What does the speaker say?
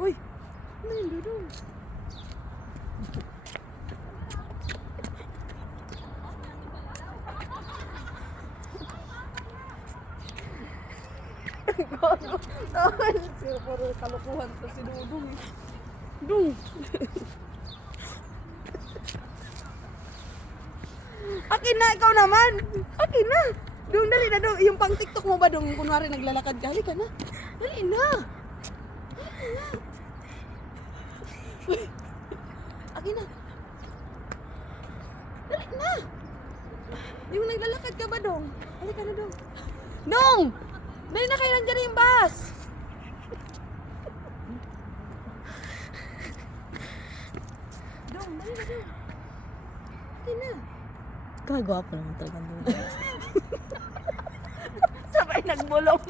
Uy! Ano yung dudong? Gago. Tahan. Siya puro kalukuhan to si Dudong. Dung! Akin na, ikaw naman! Akin na! Dung, dali na, Dung. Yung pang TikTok mo ba, Dung? Kunwari naglalakad ka. Halika na. Dali na! Dali na! Akin na! Dali na! Yung naglalakad ka ba, Dong? Halika na, Dong. Dong! Dali na kayo, nandiyan na yung bus! Dong, dali na, Dong. Akin na. Kagwapo naman talaga doon. Sabay nagbulong.